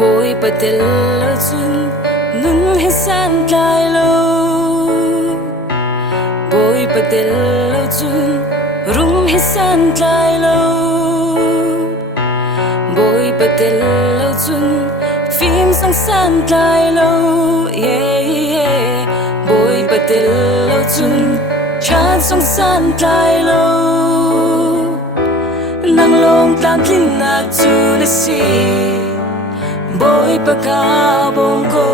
bôi bật đèn lâu chun nun hết san lại lâu bôi bật đèn lâu chun rung hết san lại lâu bôi bật đèn lâu chun phim sang san lại lâu bôi bật đèn lâu chun chan sang san lại lâu nang long tam tin na chu na si bôi baka bongo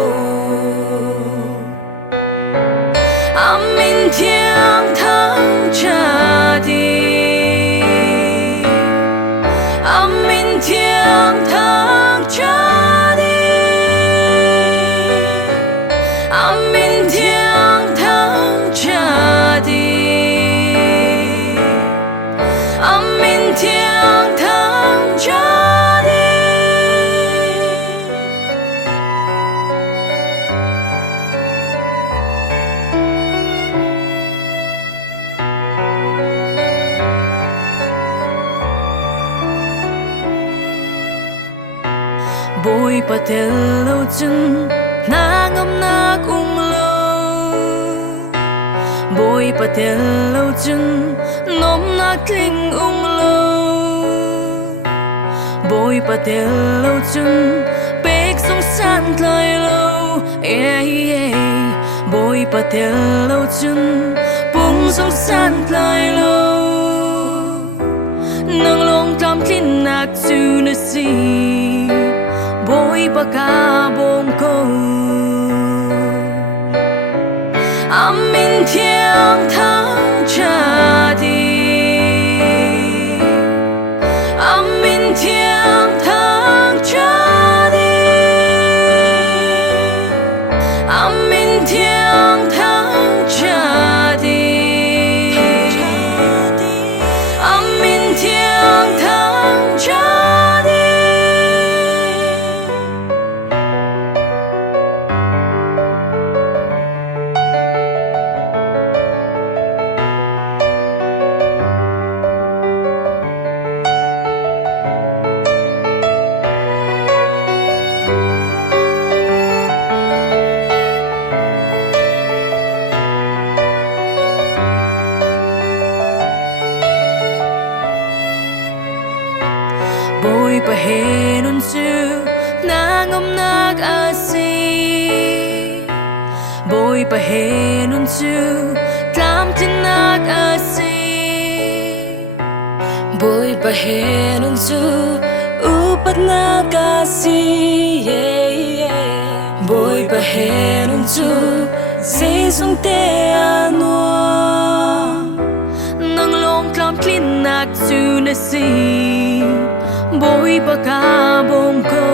amin thiang thang cha đi amin thiang thang cha đi amin thiang thang cha đi amin thiang thang cha bôi patel lâu chân na ngâm na cùng lâu bôi patel lâu chân nôm na kinh ung lâu bôi patel lâu chân bếch sông san lại lâu bôi patel lâu chân bung sông san lại lâu nang long tam tin nạc chu na si bôi baka bongo amin thiang thang cha đi amin thiang thang cha đi amin thiang thang cha đi amin thiang thang cha bôi pa he nun su na ngom nak asi bôi pa he nun su tam tin nak asi bôi pa he nun su upat nak asi bôi pa he nun su se sung te anua nang long tam klin nak su na si bôi baka bongo